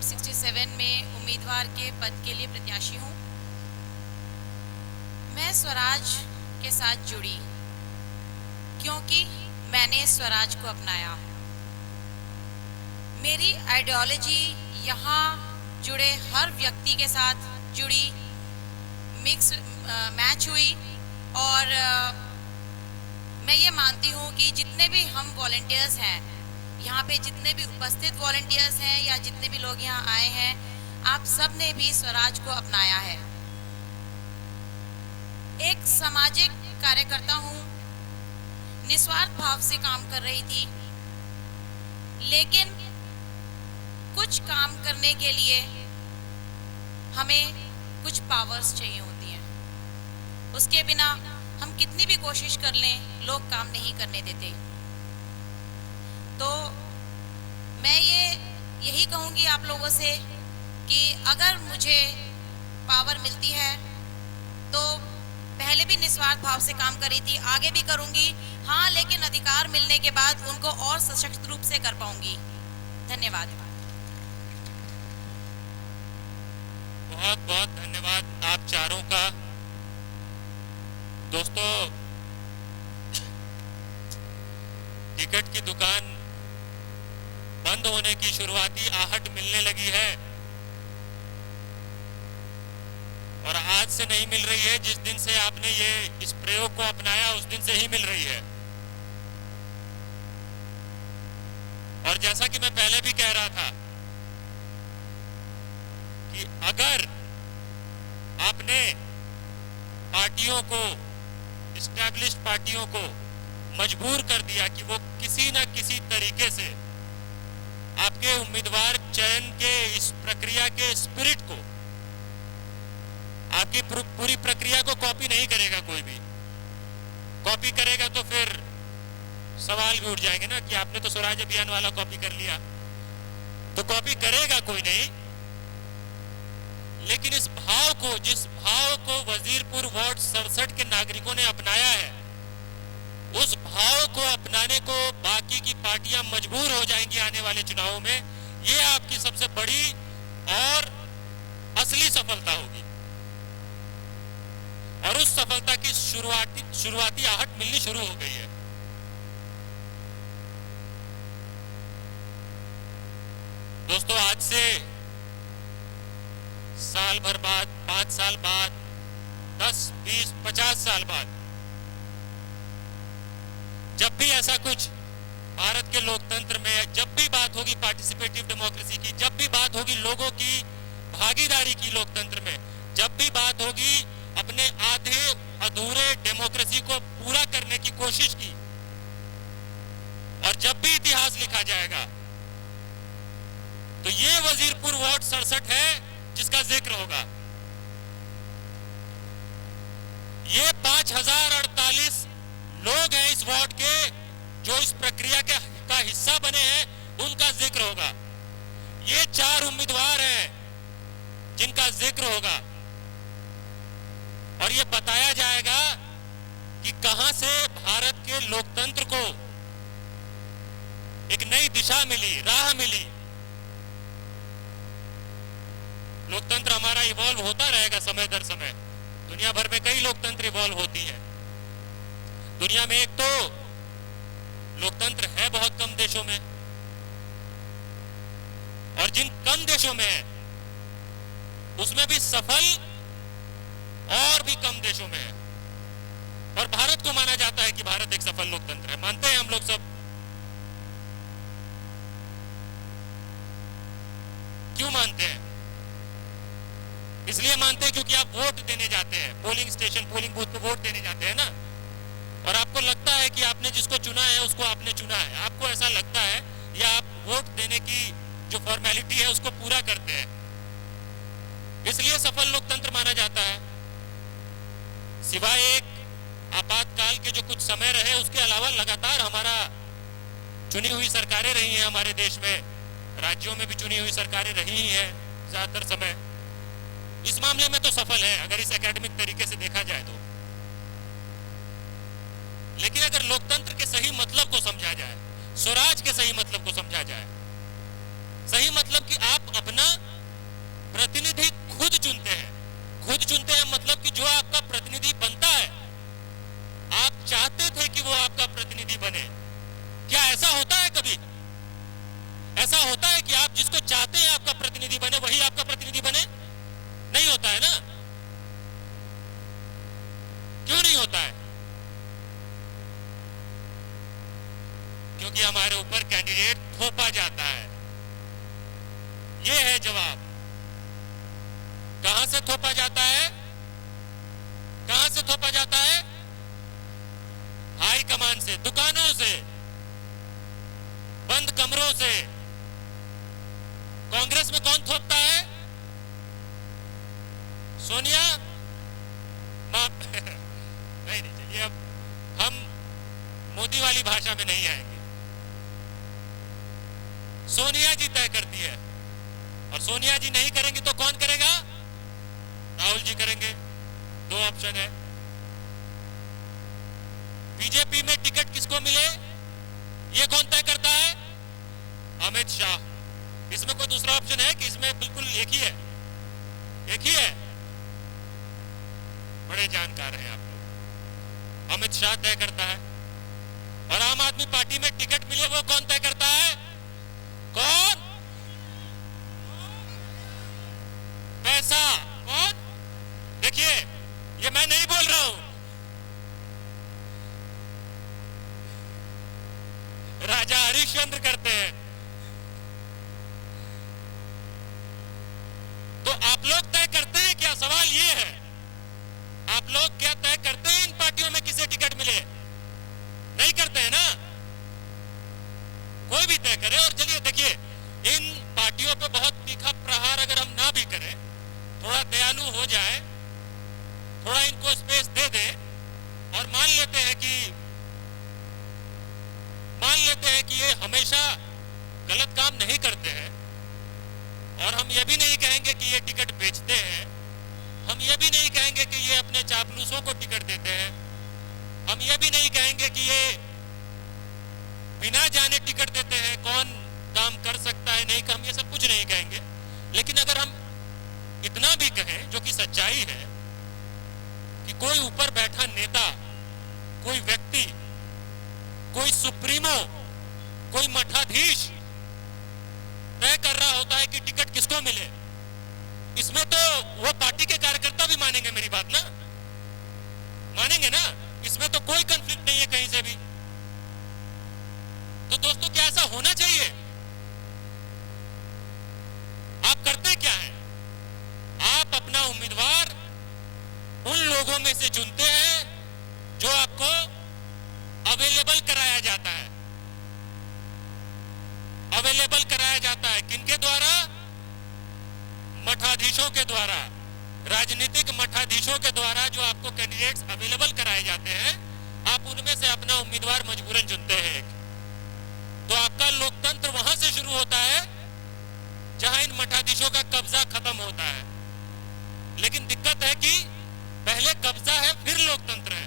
Ward 67 में उम्मीदवार के पद के लिए प्रत्याशी हूँ। मैं स्वराज के साथ जुड़ी क्योंकि मैंने स्वराज को अपनाया। मेरी आइडियोलॉजी यहाँ जुड़े हर व्यक्ति के साथ जुड़ी, मिक्स मैच हुई और मैं ये मानती हूँ कि जितने भी हम वॉलंटियर्स हैं यहाँ पे, जितने भी उपस्थित वॉलंटियर्स हैं या जितने भी लोग यहाँ आए हैं, आप सब ने भी स्वराज को अपनाया है। एक सामाजिक कार्यकर्ता हूँ, निस्वार्थ भाव से काम कर रही थी, लेकिन कुछ काम करने के लिए हमें कुछ पावर्स चाहिए होती हैं। उसके बिना हम कितनी भी कोशिश कर लें, लोग काम नहीं करने देते। तो मैं यही कहूँगी आप लोगों से कि अगर मुझे पावर मिलती है तो पहले भी निस्वार्थ भाव से काम करी थी, आगे भी करूँगी, हाँ, लेकिन अधिकार मिलने के बाद उनको और सशक्त रूप से कर पाऊँगी। धन्यवाद। बहुत बहुत धन्यवाद आप चारों का। दोस्तों, टिकट की दुकान बंद होने की शुरुआती आहट मिलने लगी है और आज से नहीं मिल रही है। जिस दिन से आपने इस प्रयोग को अपनाया उस दिन से ही मिल रही है। और जैसा कि मैं पहले भी कह रहा था कि अगर आपने पार्टियों को, एस्टैब्लिश्ड पार्टियों को मजबूर कर दिया कि वो किसी न किसी तरीके से आपके उम्मीदवार चयन के इस प्रक्रिया के स्पिरिट को, आपकी पूरी प्रक्रिया को कॉपी नहीं करेगा। कोई भी कॉपी करेगा तो फिर सवाल भी उठ जाएंगे ना कि आपने तो स्वराज अभियान वाला कॉपी कर लिया। तो कॉपी करेगा कोई नहीं, लेकिन इस भाव को, जिस भाव को वजीरपुर वार्ड 67 के नागरिकों ने अपनाया है, उस भाव को अपनाने को बाकी की पार्टियां मजबूर हो जाएंगी आने वाले चुनावों में। ये आपकी सबसे बड़ी और असली सफलता होगी और उस सफलता की शुरुआती आहट मिलनी शुरू हो गई है। दोस्तों, आज से साल भर बाद, 5 साल बाद, 10, 20, 50 साल बाद जब भी ऐसा कुछ भारत के लोकतंत्र में, जब भी बात होगी पार्टिसिपेटिव डेमोक्रेसी की, जब भी बात होगी लोगों की भागीदारी की लोकतंत्र में, जब भी बात होगी अपने आधे अधूरे डेमोक्रेसी को पूरा करने की कोशिश की, और जब भी इतिहास लिखा जाएगा तो ये वजीरपुर वार्ड 67 है जिसका जिक्र होगा। ये 5048 लोग हैं इस वार्ड के जो इस प्रक्रिया का हिस्सा बने हैं, उनका जिक्र होगा। ये 4 उम्मीदवार हैं जिनका जिक्र होगा और ये बताया जाएगा कि कहां से भारत के लोकतंत्र को एक नई दिशा मिली, राह मिली। लोकतंत्र हमारा इवॉल्व होता रहेगा समय दर समय। दुनिया भर में कई लोकतंत्र इवॉल्व होती है। दुनिया में एक तो लोकतंत्र है बहुत कम देशों में, और जिन कम देशों में है उसमें भी सफल और भी कम देशों में है। और भारत को माना जाता है कि भारत एक सफल लोकतंत्र है। मानते हैं हम लोग सब। क्यों मानते हैं? इसलिए मानते हैं क्योंकि आप वोट देने जाते हैं, पोलिंग स्टेशन, पोलिंग बूथ पे वोट देने जाते हैं ना, और आपको लगता है कि आपने जिसको चुना है उसको आपने चुना है। आपको ऐसा लगता है, या आप वोट देने की जो फॉर्मेलिटी है उसको पूरा करते हैं, इसलिए सफल लोकतंत्र माना जाता है। सिवाय एक आपातकाल के जो कुछ समय रहे, उसके अलावा लगातार हमारा चुनी हुई सरकारें रही हैं हमारे देश में, राज्यों में भी चुनी हुई सरकारें रही ही हैं ज्यादातर समय। इस मामले में तो सफल है अगर इस एकेडमिक तरीके से देखा जाए तो। लेकिन अगर लोकतंत्र के सही मतलब को समझा जाए, स्वराज के सही मतलब को समझा जाए, सही मतलब कि आप अपना प्रतिनिधि खुद चुनते हैं। खुद चुनते हैं मतलब कि जो आपका प्रतिनिधि बनता है, आप चाहते थे कि वो आपका प्रतिनिधि बने। क्या ऐसा होता है कभी? ऐसा होता है कि आप जिसको चाहते हैं आपका प्रतिनिधि बने वही आपका प्रतिनिधि बने? नहीं होता है ना। क्यों नहीं होता है? क्योंकि हमारे ऊपर कैंडिडेट थोपा जाता है। ये है जवाब। कहां से थोपा जाता है? कहां से थोपा जाता है? हाई कमान से, दुकानों से, बंद कमरों से। कांग्रेस में कौन थोपता है? सोनिया। माफ नहीं चाहिए। अब हम मोदी वाली भाषा में नहीं आएंगे। सोनिया जी तय करती है, और सोनिया जी नहीं करेंगी तो कौन करेगा? राहुल जी करेंगे। दो ऑप्शन है। बीजेपी में टिकट किसको मिले ये कौन तय करता है? अमित शाह। इसमें कोई दूसरा ऑप्शन है कि इसमें बिल्कुल एक ही है? एक ही है। बड़े जानकार हैं आप लोग। अमित शाह तय करता है। और आम आदमी पार्टी में टिकट मिले वो कौन तय करता है? कौन? पैसा। कौन? देखिए, ये मैं नहीं बोल रहा हूं, राजा हरिश्चंद्र करते हैं। तो आप लोग तय करते हैं क्या? सवाल ये है, आप लोग क्या तय करते हैं इन पार्टियों में किसे टिकट मिले? नहीं करते हैं ना। कोई भी तय करे। और चलिए देखिए, इन पार्टियों पे बहुत तीखा प्रहार अगर हम ना भी करें, थोड़ा दयालु हो जाए, थोड़ा इनको स्पेस दे दे, और मान लेते हैं कि ये हमेशा गलत काम नहीं करते हैं, और हम ये भी नहीं कहेंगे कि ये टिकट बेचते हैं, हम ये भी नहीं कहेंगे कि ये अपने चापलूसों को टिकट देते हैं, हम ये भी नहीं कहेंगे कि ये बिना जाने टिकट देते हैं, कौन काम कर सकता है नहीं, हम ये सब कुछ नहीं कहेंगे। लेकिन अगर हम इतना भी कहें, जो कि सच्चाई है, कि कोई ऊपर बैठा नेता, कोई व्यक्ति, कोई सुप्रीमो, कोई मठाधीश तय कर रहा होता है कि टिकट किसको मिले, इसमें तो वो पार्टी के कार्यकर्ता भी मानेंगे मेरी बात ना, मानेंगे ना। इसमें तो कोई कंफ्लिक्ट नहीं है कहीं से भी। तो दोस्तों, क्या ऐसा होना चाहिए? आप करते क्या हैं? आप अपना उम्मीदवार उन लोगों में से चुनते हैं जो आपको अवेलेबल कराया जाता है। अवेलेबल कराया जाता है किनके द्वारा? मठाधीशों के द्वारा, राजनीतिक मठाधीशों के द्वारा जो आपको कैंडिडेट्स अवेलेबल कराए जाते हैं, आप उनमें से अपना उम्मीदवार मजबूरन चुनते हैं। तो आपका लोकतंत्र वहां से शुरू होता है जहां इन मठाधीशों का कब्जा खत्म होता है। लेकिन दिक्कत है कि पहले कब्जा है फिर लोकतंत्र है,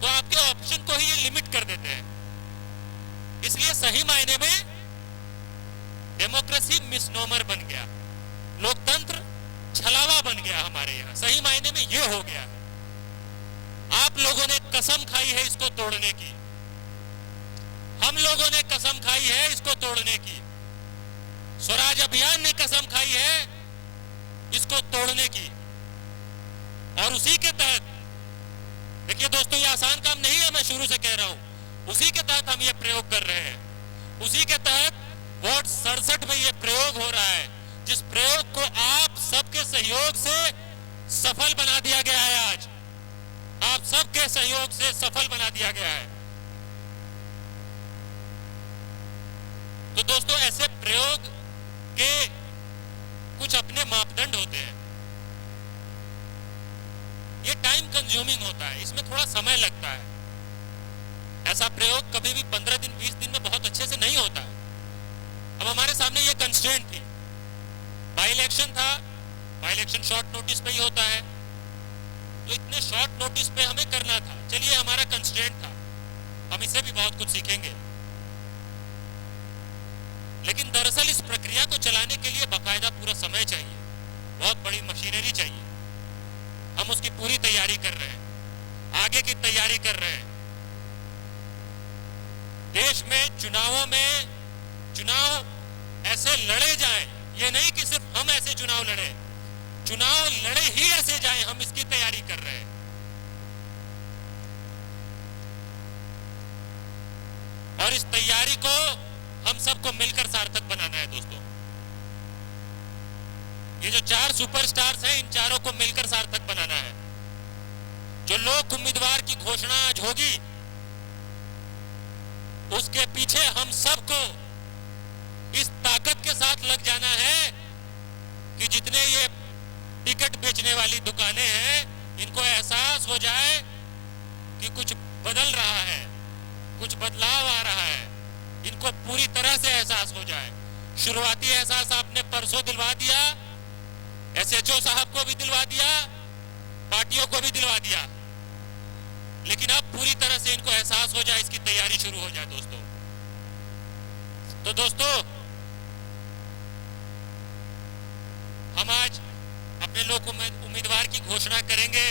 तो आपके ऑप्शन को ही ये लिमिट कर देते हैं। इसलिए सही मायने में डेमोक्रेसी मिसनोमर बन गया, लोकतंत्र छलावा बन गया हमारे यहाँ। सही मायने में ये हो गया है। आप लोगों ने कसम खाई है इसको तोड़ने की, हम लोगों ने कसम खाई है इसको तोड़ने की, स्वराज अभियान ने कसम खाई है इसको तोड़ने की। और उसी के तहत, देखिए दोस्तों, ये आसान काम नहीं है, मैं शुरू से कह रहा हूं, उसी के तहत हम ये प्रयोग कर रहे हैं। उसी के तहत वोट 67 में ये प्रयोग हो रहा है, जिस प्रयोग को आप सबके सहयोग से सफल बना दिया गया है। आज आप सबके सहयोग से सफल बना दिया गया है। तो दोस्तों, ऐसे प्रयोग के कुछ अपने मापदंड होते हैं। ये टाइम कंज्यूमिंग होता है, इसमें थोड़ा समय लगता है। ऐसा प्रयोग कभी भी 15 दिन 20 दिन में बहुत अच्छे से नहीं होता। अब हमारे सामने ये कंस्ट्रेंट थी, बाई इलेक्शन था, बाई इलेक्शन शॉर्ट नोटिस पे ही होता है, तो इतने शॉर्ट नोटिस पे हमें करना था। चलिए, हमारा कंस्ट्रेंट था, हम इससे भी बहुत कुछ सीखेंगे। लेकिन दरअसल इस प्रक्रिया को चलाने के लिए बाकायदा पूरा समय चाहिए, बहुत बड़ी मशीनरी चाहिए। हम उसकी पूरी तैयारी कर रहे हैं, आगे की तैयारी कर रहे हैं। देश में चुनाव ऐसे लड़े जाएं, ये नहीं कि सिर्फ हम ऐसे चुनाव लड़े, चुनाव लड़े ही ऐसे जाएं, हम इसकी तैयारी कर रहे हैं। और इस तैयारी को हम सबको मिलकर सार्थक बनाना है दोस्तों। ये जो 4 सुपरस्टार्स हैं, इन चारों को मिलकर सार्थक बनाना है। जो लोक उम्मीदवार की घोषणा आज होगी, उसके पीछे हम सबको इस ताकत के साथ लग जाना है कि जितने ये टिकट बेचने वाली दुकानें हैं, इनको एहसास हो जाए कि कुछ बदल रहा है, कुछ बदलाव आ रहा है। इनको पूरी तरह से एहसास हो जाए। शुरुआती एहसास आपने परसों दिलवा दिया, एसएचओ साहब को भी दिलवा दिया, पार्टियों को भी दिलवा दिया, लेकिन अब पूरी तरह से इनको एहसास हो जाए, इसकी तैयारी शुरू हो जाए दोस्तों। तो दोस्तों, हम आज अपने लोक उम्मीदवार की घोषणा करेंगे।